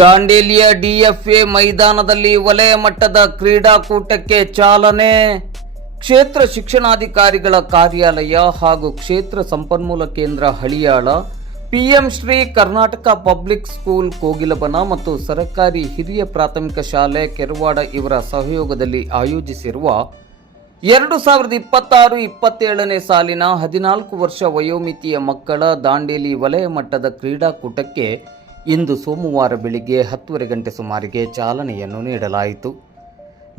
ದಾಂಡೇಲಿಯ ಡಿಎಫ್ಎ ಮೈದಾನದಲ್ಲಿ ವಲಯ ಮಟ್ಟದ ಕ್ರೀಡಾಕೂಟಕ್ಕೆ ಚಾಲನೆ. ಕ್ಷೇತ್ರ ಶಿಕ್ಷಣಾಧಿಕಾರಿಗಳ ಕಾರ್ಯಾಲಯ ಹಾಗೂ ಕ್ಷೇತ್ರ ಸಂಪನ್ಮೂಲ ಕೇಂದ್ರ Haliyal, PM Shri Karnataka public school Kogilabana ಮತ್ತು ಸರ್ಕಾರಿ ಹಿರಿಯ ಪ್ರಾಥಮಿಕ ಶಾಲೆ ಕೆರವಾಡ ಇವರ ಸಹಯೋಗದಲ್ಲಿ ಆಯೋಜಿಸಿರುವ 2026-27ನೇ ಸಾಲಿನ 14 ವರ್ಷ ವಯೋಮಿತಿಯ ಮಕ್ಕಳ ದಾಂಡೇಲಿ ವಲಯ ಮಟ್ಟದ ಕ್ರೀಡಾಕೂಟಕ್ಕೆ ಇಂದು ಸೋಮವಾರ ಬೆಳಿಗ್ಗೆ 10:30 ಗಂಟೆ ಸುಮಾರಿಗೆ ಚಾಲನೆಯನ್ನು ನೀಡಲಾಯಿತು.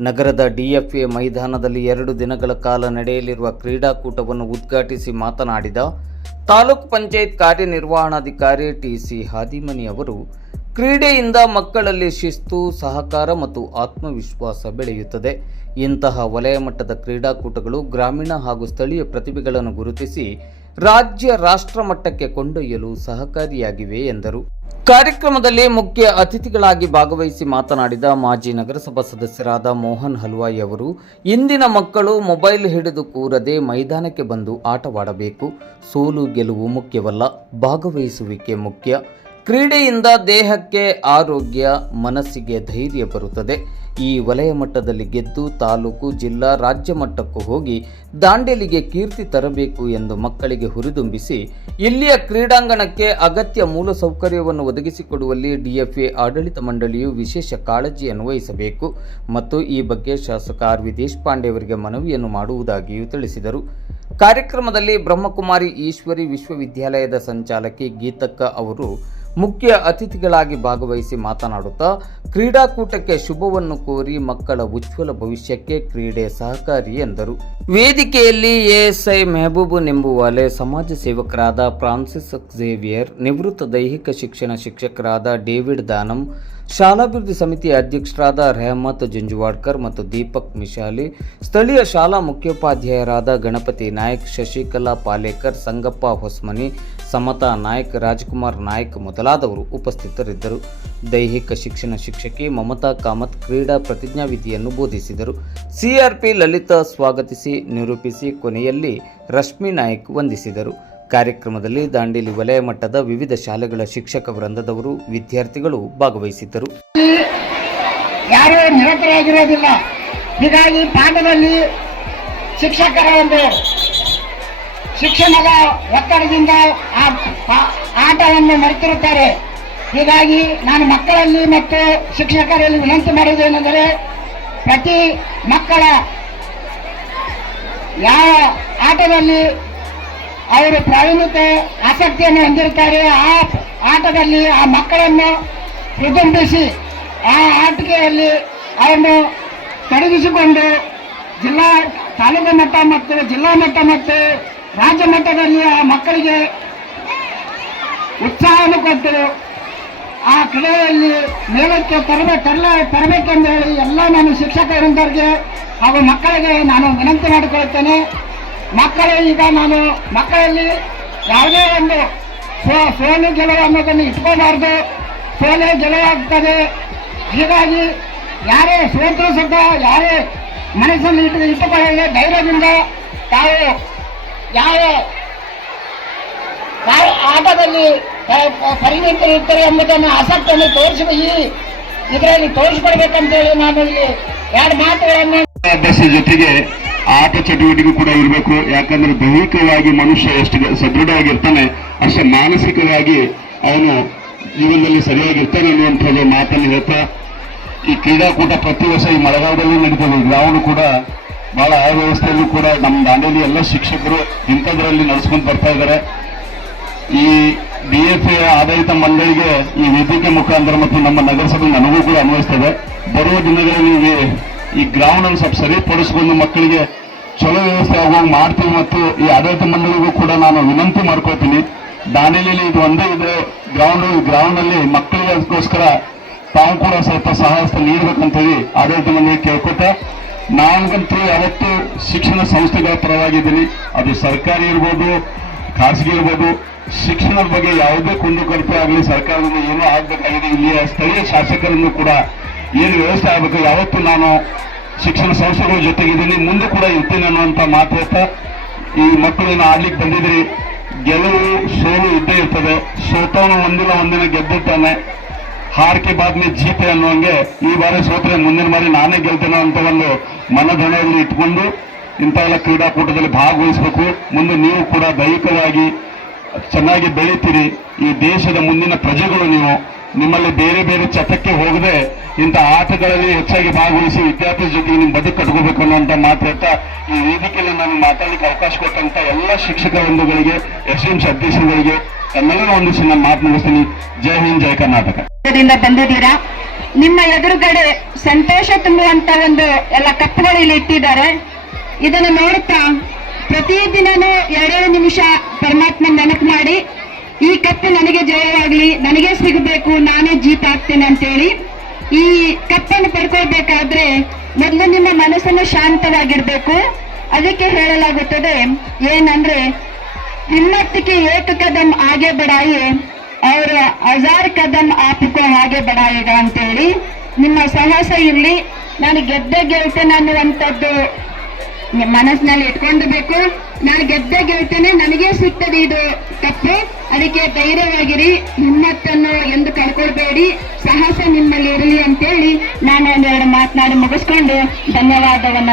ನಗರದ ಡಿಎಫ್ಎ ಮೈದಾನದಲ್ಲಿ 2 ದಿನಗಳ ಕಾಲ ನಡೆಯಲಿರುವ ಕ್ರೀಡಾಕೂಟವನ್ನು ಉದ್ಘಾಟಿಸಿ ಮಾತನಾಡಿದ ತಾಲೂಕು ಪಂಚಾಯತ್ ಕಾರ್ಯನಿರ್ವಹಣಾಧಿಕಾರಿ ಟಿಸಿ ಹಾದಿಮನಿ ಅವರು, ಕ್ರೀಡೆಯಿಂದ ಮಕ್ಕಳಲ್ಲಿ ಶಿಸ್ತು, ಸಹಕಾರ ಮತ್ತು ಆತ್ಮವಿಶ್ವಾಸ ಬೆಳೆಯುತ್ತದೆ. ಇಂತಹ ವಲಯ ಮಟ್ಟದ ಕ್ರೀಡಾಕೂಟಗಳು ಗ್ರಾಮೀಣ ಹಾಗೂ ಸ್ಥಳೀಯ ಪ್ರತಿಭೆಗಳನ್ನು ಗುರುತಿಸಿ ರಾಜ್ಯ ರಾಷ್ಟ್ರ ಮಟ್ಟಕ್ಕೆ ಕೊಂಡೊಯ್ಯಲು ಸಹಕಾರಿಯಾಗಿವೆ ಎಂದರು. ಕಾರ್ಯಕ್ರಮದಲ್ಲಿ ಮುಖ್ಯ ಅತಿಥಿಗಳಾಗಿ ಭಾಗವಹಿಸಿ ಮಾತನಾಡಿದ ಮಾಜಿ ನಗರಸಭಾ ಸದಸ್ಯರಾದ ಮೋಹನ್ ಹಲ್ವಾಯಿ ಅವರು, ಇಂದಿನ ಮಕ್ಕಳು ಮೊಬೈಲ್ ಹಿಡಿದು ಕೂರದೆ ಮೈದಾನಕ್ಕೆ ಬಂದು ಆಟವಾಡಬೇಕು. ಸೋಲು ಗೆಲುವು ಮುಖ್ಯವಲ್ಲ, ಭಾಗವಹಿಸುವಿಕೆ ಮುಖ್ಯ. ಕ್ರೀಡೆಯಿಂದ ದೇಹಕ್ಕೆ ಆರೋಗ್ಯ, ಮನಸ್ಸಿಗೆ ಧೈರ್ಯ ಬರುತ್ತದೆ. ಈ ವಲಯ ಮಟ್ಟದಲ್ಲಿ ಗೆದ್ದು ತಾಲೂಕು, ಜಿಲ್ಲಾ, ರಾಜ್ಯ ಮಟ್ಟಕ್ಕೂ ಹೋಗಿ ದಾಂಡೇಲಿಗೆ ಕೀರ್ತಿ ತರಬೇಕು ಎಂದು ಮಕ್ಕಳಿಗೆ ಹುರಿದುಂಬಿಸಿ ಇಲ್ಲಿಯ ಕ್ರೀಡಾಂಗಣಕ್ಕೆ ಅಗತ್ಯ ಮೂಲಸೌಕರ್ಯವನ್ನು ಒದಗಿಸಿಕೊಡುವಲ್ಲಿ ಡಿಎಫ್ಎ ಆಡಳಿತ ಮಂಡಳಿಯು ವಿಶೇಷ ಕಾಳಜಿಯನ್ನು ವಹಿಸಬೇಕು ಮತ್ತು ಈ ಬಗ್ಗೆ ಶಾಸಕ ಆರ್.ವಿ. ದೇಶಪಾಂಡೆ ಅವರಿಗೆ ಮನವಿಯನ್ನು ಮಾಡುವುದಾಗಿಯೂ ತಿಳಿಸಿದರು. ಕಾರ್ಯಕ್ರಮದಲ್ಲಿ ಬ್ರಹ್ಮಕುಮಾರಿ ಈಶ್ವರಿ ವಿಶ್ವವಿದ್ಯಾಲಯದ ಸಂಚಾಲಕಿ ಗೀತಕ್ಕ ಅವರು ಮುಖ್ಯ ಅತಿಥಿಗಳಾಗಿ ಭಾಗವಹಿಸಿ ಮಾತನಾಡುತ್ತಾ ಕ್ರೀಡಾಕೂಟಕ್ಕೆ ಶುಭವನ್ನು ಕೋರಿ ಮಕ್ಕಳ ಉಜ್ವಲ ಭವಿಷ್ಯಕ್ಕೆ ಕ್ರೀಡೆ ಸಹಕಾರಿ ಎಂದರು. ವೇದಿಕೆಯಲ್ಲಿ ಎಎಸ್ಐ ಮೆಹಬೂಬ್ ನಿಂಬುವಾಲೆ, ಸಮಾಜ ಸೇವಕರಾದ ಫ್ರಾನ್ಸಿಸ್ ಝೇವಿಯರ್, ನಿವೃತ್ತ ದೈಹಿಕ ಶಿಕ್ಷಣ ಶಿಕ್ಷಕರಾದ ಡೇವಿಡ್ ದಾನಂ, ಶಾಲಾಭಿವೃದ್ಧಿ ಸಮಿತಿಯ ಅಧ್ಯಕ್ಷರಾದ ರೆಹಮತ್ ಜುಂಜುವಾಡ್ಕರ್ ಮತ್ತು ದೀಪಕ್ ಮಿಶಾಲಿ, ಸ್ಥಳೀಯ ಶಾಲಾ ಮುಖ್ಯೋಪಾಧ್ಯಾಯರಾದ ಗಣಪತಿ ನಾಯಕ್, ಶಶಿಕಲಾ ಪಾಲೇಕರ್, ಸಂಗಪ್ಪ ಹೊಸ್ಮನಿ, ಸಮತಾ ನಾಯಕ್, ರಾಜ್ಕುಮಾರ್ ನಾಯಕ್ ಮೊದಲಾದವರು ಉಪಸ್ಥಿತರಿದ್ದರು. ದೈಹಿಕ ಶಿಕ್ಷಣ ಶಿಕ್ಷಕಿ ಮಮತಾ ಕಾಮತ್ ಕ್ರೀಡಾ ಪ್ರತಿಜ್ಞಾವಿಧಿಯನ್ನು ಬೋಧಿಸಿದರು. ಸಿಆರ್ಪಿ ಲಲಿತಾ ಸ್ವಾಗತಿಸಿ ನಿರೂಪಿಸಿ ಕೊನೆಯಲ್ಲಿ ರಶ್ಮಿ ನಾಯಕ್ ವಂದಿಸಿದರು. ಕಾರ್ಯಕ್ರಮದಲ್ಲಿ ದಾಂಡೇಲಿ ವಲಯ ಮಟ್ಟದ ವಿವಿಧ ಶಾಲೆಗಳ ಶಿಕ್ಷಕ ವೃಂದದವರು, ವಿದ್ಯಾರ್ಥಿಗಳು ಭಾಗವಹಿಸಿದ್ದರು. ಯಾರೂ ನಿರತರಾಗಿರೋದಿಲ್ಲ. ಹೀಗಾಗಿ ಪಾಠದಲ್ಲಿ ಶಿಕ್ಷಕರ ಒಂದು ಶಿಕ್ಷಣದ ಒತ್ತಡದಿಂದ ಆಟವನ್ನು ಮರೆತಿರುತ್ತಾರೆ. ಹೀಗಾಗಿ ನಾನು ಮಕ್ಕಳಲ್ಲಿ ಮತ್ತು ಶಿಕ್ಷಕರಲ್ಲಿ ವಿನಂತಿ ಮಾಡುವುದೇನೆಂದರೆ, ಪ್ರತಿ ಮಕ್ಕಳ ಯಾವ ಆಟದಲ್ಲಿ ಅವರು ಪ್ರಾವೀಣ್ಯತೆ ಆಸಕ್ತಿಯನ್ನು ಹೊಂದಿರುತ್ತಾರೆ, ಆ ಆಟದಲ್ಲಿ ಆ ಮಕ್ಕಳನ್ನು ಹುರಿದುಂಬಿಸಿ ಆ ಆಟಿಕೆಯಲ್ಲಿ ಅವರನ್ನು ತೊಡಗಿಸಿಕೊಂಡು ಜಿಲ್ಲಾ, ತಾಲೂಕು ಮಟ್ಟ ಮತ್ತು ಜಿಲ್ಲಾ ಮಟ್ಟ ಮತ್ತು ರಾಜ್ಯ ಮಟ್ಟದಲ್ಲಿ ಆ ಮಕ್ಕಳಿಗೆ ಉತ್ಸಾಹವನ್ನು ಕೊಟ್ಟು ಆ ಕ್ರೀಡೆಯಲ್ಲಿ ಮೇಲಕ್ಕೆ ತರಬೇಕೆಂದು ಹೇಳಿ ಎಲ್ಲ ನಾನು ಶಿಕ್ಷಕ ವೃಂದರಿಗೆ ಹಾಗೂ ಮಕ್ಕಳಿಗೆ ನಾನು ವಿನಂತಿ ಮಾಡಿಕೊಳ್ಳುತ್ತೇನೆ. ಮಕ್ಕಳು ಈಗ ನಾನು ಮಕ್ಕಳಲ್ಲಿ ಯಾವುದೇ ಒಂದು ಸೋಲು ಗೆಲುವು ಅನ್ನೋದನ್ನು ಇಟ್ಕೋಬಾರ್ದು. ಸೋಲೆ ಗೆಲುವಾಗ್ತದೆ. ಹೀಗಾಗಿ ಯಾರೇ ಸೋತರೂ ಸಹ ಯಾರೇ ಮನಸ್ಸನ್ನು ಇಟ್ಟುಕೊಳ್ಳದೆ ಧೈರ್ಯದಿಂದ ತಾವು ಯಾವ ಆಟದಲ್ಲಿ ಪರಿಣಿತರಿರ್ತಾರೆ ಎಂಬುದನ್ನು ಆಸಕ್ತಿಯನ್ನು ಇದರಲ್ಲಿ ತೋರಿಸಿಕೊಡ್ಬೇಕಂತೇಳಿ ನಾನು ಇಲ್ಲಿ 2 ಮಾತುಗಳನ್ನು ಅಭ್ಯಾಸ ಜೊತೆಗೆ ಆಟ ಚಟುವಟಿಕೆ ಕೂಡ ಇರಬೇಕು. ಯಾಕಂದ್ರೆ ದೈಹಿಕವಾಗಿ ಮನುಷ್ಯ ಎಷ್ಟು ಸದೃಢವಾಗಿರ್ತಾನೆ ಅಷ್ಟೇ ಮಾನಸಿಕವಾಗಿ ಅವನು ಜೀವನದಲ್ಲಿ ಸರಿಯಾಗಿರ್ತಾನೆ ಅನ್ನುವಂಥದ್ದು ಮಾತನ್ನು ಹೇಳ್ತಾ, ಈ ಕ್ರೀಡಾಕೂಟ ಪ್ರತಿ ವರ್ಷ ಈ ಮಳೆಗಾಲದಲ್ಲಿ ನಡೀತದೆ. ಗ್ರೌಂಡ್ ಕೂಡ ಬಹಳ ವ್ಯವಸ್ಥೆಯಲ್ಲೂ ಕೂಡ ನಮ್ಮ ದಾಂಡೇಲಿ ಎಲ್ಲ ಶಿಕ್ಷಕರು ಇಂಥದ್ರಲ್ಲಿ ನಡೆಸ್ಕೊಂಡು ಬರ್ತಾ ಇದ್ದಾರೆ. ಈ ಡಿಎಫ್ಎ ಆಡಳಿತ ಮಂಡಳಿಗೆ ಈ ವೇದಿಕೆ ಮುಖಾಂತರ ಮತ್ತು ನಮ್ಮ ನಗರಸಭೆ ನನಗೂ ಕೂಡ ಅನ್ವಯಿಸ್ತದೆ. ಬರುವ ದಿನಗಳಲ್ಲಿ ಈ ಗ್ರೌಂಡ್ ಅನ್ನು ಸ್ವಲ್ಪ ಸರಿಪಡಿಸಿಕೊಂಡು ಮಕ್ಕಳಿಗೆ ಚಲೋ ವ್ಯವಸ್ಥೆ ಆಗುವಂಗೆ ಮಾಡ್ತೀವಿ. ಮತ್ತು ಈ ಆಡಳಿತ ಮಂಡಳಿಗೂ ಕೂಡ ನಾನು ವಿನಂತಿ ಮಾಡ್ಕೊಳ್ತೀನಿ, ದಾಂಡೇಲಿಯಲ್ಲಿ ಇದು ಒಂದೇ ಇದೆ ಗ್ರೌಂಡ್ ಅಲ್ಲಿ ಮಕ್ಕಳಿಗೋಸ್ಕರ ತಾವು ಕೂಡ ಸ್ವಲ್ಪ ಸಹಾಯಸ್ತ ನೀಡಬೇಕಂತೇಳಿ ಆಡಳಿತ ಮಂಡಳಿ ಕೇಳ್ಕೊತ, ನಾನಂತೂ ಯಾವತ್ತೂ ಶಿಕ್ಷಣ ಸಂಸ್ಥೆಗಳ ಪರವಾಗಿದ್ದೀನಿ. ಅದು ಸರ್ಕಾರಿ ಇರ್ಬೋದು, ಖಾಸಗಿ ಇರ್ಬೋದು. ಶಿಕ್ಷಣದ ಬಗ್ಗೆ ಯಾವುದೇ ಕುಂದುಕೊರತೆ ಆಗಲಿ ಸರ್ಕಾರದಿಂದ ಏನೂ ಆಗಬೇಕಾಗಿದೆ. ಇಲ್ಲಿಯ ಸ್ಥಳೀಯ ಶಾಸಕರನ್ನು ಕೂಡ ಏನು ವ್ಯವಸ್ಥೆ ಆಗಬೇಕು, ಯಾವತ್ತೂ ನಾನು ಶಿಕ್ಷಣ ಸಂಸ್ಥೆಗಳ ಜೊತೆಗಿದ್ದೀನಿ, ಮುಂದೆ ಕೂಡ ಇರ್ತೀನಿ ಅನ್ನುವಂಥ ಮಾತು ಹೇಳ್ತಾ, ಈ ಮಕ್ಕಳನ್ನ ಆಡ್ಲಿಕ್ಕೆ ಬಂದಿದ್ರಿ, ಗೆಲುವು ಸೋಲು ಇದ್ದೇ ಇರ್ತದೆ. ಸೋತವನು ಒಂದಿನ ಗೆದ್ದಿರ್ತಾನೆ. ಹಾರ್ ಕೆ ಬಾದ್ ಮೇ ಜೀತೆ ಅನ್ನುವಂಗೆ ಈ ಬಾರಿ ಸೋತ್ರೆ ಮುಂದಿನ ಬಾರಿ ನಾನೇ ಗೆಲ್ತೇನೆ ಅಂತ ಒಂದು ಮನಧನದಲ್ಲಿ ಇಟ್ಕೊಂಡು ಇಂಥವೆಲ್ಲ ಕ್ರೀಡಾಕೂಟದಲ್ಲಿ ಭಾಗವಹಿಸಬೇಕು. ಮುಂದೆ ನೀವು ಕೂಡ ದೈಹಿಕವಾಗಿ ಚೆನ್ನಾಗಿ ಬೆಳೀತೀರಿ. ಈ ದೇಶದ ಮುಂದಿನ ಪ್ರಜೆಗಳು ನೀವು. ನಿಮ್ಮಲ್ಲಿ ಬೇರೆ ಬೇರೆ ಚಟಕ್ಕೆ ಹೋಗದೆ ಇಂಥ ಆಟಗಳಲ್ಲಿ ಹೆಚ್ಚಾಗಿ ಭಾಗವಹಿಸಿ ವಿದ್ಯಾರ್ಥಿ ಜೊತೆಗೆ ನಿಮ್ಮ ಬದುಕು ಕಟ್ಕೋಬೇಕು ಅನ್ನುವಂಥ ಮಾತು ಹೇಳ್ತಾ ಈ ವೇದಿಕೆಯಲ್ಲಿ ನಾನು ಮಾತಾಡಲಿಕ್ಕೆ ಅವಕಾಶ ಕೊಟ್ಟಂತ ಎಲ್ಲ ಶಿಕ್ಷಕ ಬಂಧುಗಳಿಗೆ, ಎಸ್ಎಂಸಿ ಅಧ್ಯಕ್ಷರುಗಳಿಗೆ ತಮ್ಮೆಲ್ಲರ ಒಂದಿಸಿ ನಾನು ಮಾತು ಮುಗಿಸ್ತೀನಿ. ಜೈ ಹಿಂದ್, ಜೈ ಕರ್ನಾಟಕ. ಬಂದಿದ್ದೀರಾ. ನಿಮ್ಮ ಎದುರುಗಡೆ ಸಂತೋಷ ತುಂಬುವಂತ ಒಂದು ಎಲ್ಲ ಕಪ್ಪುಗಳು ಇಲ್ಲಿ ಇಟ್ಟಿದ್ದಾರೆ. ಇದನ್ನು ನೋಡುತ್ತಾ ಪ್ರತಿದಿನನೂ 2 ನಿಮಿಷ ಪರಮಾತ್ಮ ನೆನಪು ಮಾಡಿ ಈ ಕಪ್ಪು ನನಗೆ ಜಯವಾಗ್ಲಿ, ನನಗೆ ಸಿಗಬೇಕು, ನಾನೇ ಜೀತ ಆಗ್ತೇನೆ ಅಂತೇಳಿ ಈ ಕಪ್ಪನ್ನು ಪಡ್ಕೊಳ್ಬೇಕಾದ್ರೆ ಮೊದಲು ನಿಮ್ಮ ಮನಸ್ಸನ್ನು ಶಾಂತವಾಗಿರ್ಬೇಕು. ಅದಕ್ಕೆ ಹೇಳಲಾಗುತ್ತದೆ ಏನಂದ್ರೆ, ಹಿಮ್ಮತ್ತಿಗೆ ಏಕ ಕದಂ ಆಗೆ ಬಡಾಯಿ और 1000 ಕದಂ ಆಪ್ಕೋ ಹಾಗೆ ಬಡಾಯಿಗ ಅಂತೇಳಿ ನಿಮ್ಮ ಸಾಹಸ ಇರಲಿ. ನಾನು ಗೆಲ್ತೇನೆ ಅನ್ನುವಂಥದ್ದು ಮನಸ್ಸಿನಲ್ಲಿ ಇಟ್ಕೊಂಡಿರ್ಬೇಕು. ನಾನು ಗೆಲ್ತೇನೆ, ನನಗೆ ಸಿಗ್ತದೆ ಇದು ತಪ್ಪು. ಅದಕ್ಕೆ ಧೈರ್ಯವಾಗಿರಿ, ಹಿಮ್ಮತ್ತನ್ನು ಎಂದು ಕಳ್ಕೊಳ್ಬೇಡಿ, ಸಾಹಸ ನಿಮ್ಮಲ್ಲಿ ಇರಲಿ ಅಂತೇಳಿ ನಾನು ಒಂದೆರಡು ಮಾತನಾಡಿ ಮುಗಿಸ್ಕೊಂಡು ಧನ್ಯವಾದವನ್ನ